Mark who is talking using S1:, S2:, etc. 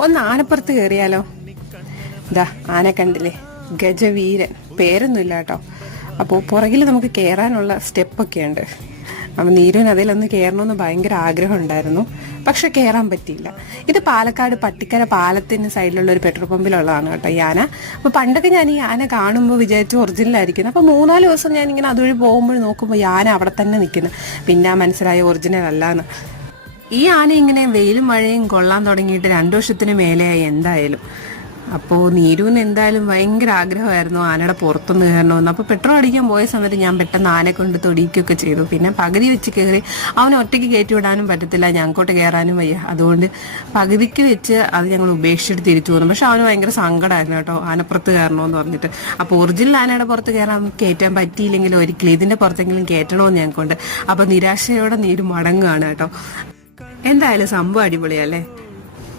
S1: ഒന്ന് ആനപ്പുറത്ത് കയറിയാലോ ഇതാ ആന കണ്ടില്ലേ? ഗജവീരൻ. പേരൊന്നുമില്ല കേട്ടോ. അപ്പോൾ പുറകിൽ നമുക്ക് കയറാനുള്ള സ്റ്റെപ്പൊക്കെ ഉണ്ട് അപ്പം നീരുവിന് അതിലൊന്ന് കയറണമെന്ന് ഭയങ്കര ആഗ്രഹം ഉണ്ടായിരുന്നു. പക്ഷെ കയറാൻ പറ്റിയില്ല. ഇത് പാലക്കാട് പട്ടിക്കര പാലത്തിന് സൈഡിലുള്ള ഒരു പെട്രോൾ പമ്പിലുള്ളതാണ് കേട്ടോ ഈ ആന. അപ്പോൾ പണ്ടൊക്കെ ഞാൻ ഈ ആന കാണുമ്പോൾ വിചാരിച്ചു ഒറിജിനൽ ആയിരിക്കുന്നു അപ്പോൾ മൂന്നാൽ ദിവസം ഞാൻ ഇങ്ങനെ അതുവഴി പോകുമ്പോൾ നോക്കുമ്പോൾ ഈ ആന അവിടെ തന്നെ നിൽക്കുന്നു. പിന്നെ മനസ്സിലായ ഒറിജിനൽ അല്ലാന്ന്. ഈ ആന ഇങ്ങനെ വെയിലും മഴയും കൊള്ളാൻ തുടങ്ങിയിട്ട് രണ്ടു വർഷത്തിന് മേലെയായി എന്തായാലും. അപ്പോൾ നീരുവിന് എന്തായാലും ഭയങ്കര ആഗ്രഹമായിരുന്നു ആനയുടെ പുറത്തുനിന്ന് കയറണമെന്ന്. അപ്പോൾ പെട്രോൾ അടിക്കാൻ പോയ സമയത്ത് ഞാൻ പെട്ടെന്ന് ആനെ കൊണ്ട് തൊടിക്കുകയൊക്കെ ചെയ്തു. പിന്നെ പകുതി വെച്ച് കയറി അവനെ ഒറ്റയ്ക്ക് കയറ്റി വിടാനും പറ്റത്തില്ല ഞങ്ങൾക്കോട്ട് കയറാനും വയ്യ. അതുകൊണ്ട് പകുതിക്ക് വെച്ച് അത് ഞങ്ങൾ ഉപേക്ഷിച്ചിട്ട് തിരിച്ചു പോകുന്നു പക്ഷെ അവന് ഭയങ്കര സങ്കടമായിരുന്നു കേട്ടോ ആനപ്പുറത്ത് കയറണമെന്ന് പറഞ്ഞിട്ട്. അപ്പോൾ ഒറിജിനൽ ആനയുടെ പുറത്ത് കയറാൻ കയറ്റാൻ പറ്റിയില്ലെങ്കിൽ ഒരിക്കലും ഇതിന്റെ പുറത്തെങ്കിലും കയറ്റണമെന്ന് ഞങ്ങൾക്കുണ്ട്. അപ്പോൾ നിരാശയോടെ നീര് മടങ്ങുകയാണ് കേട്ടോ. എന്തായാലും സംഭവം അടിപൊളിയല്ലേ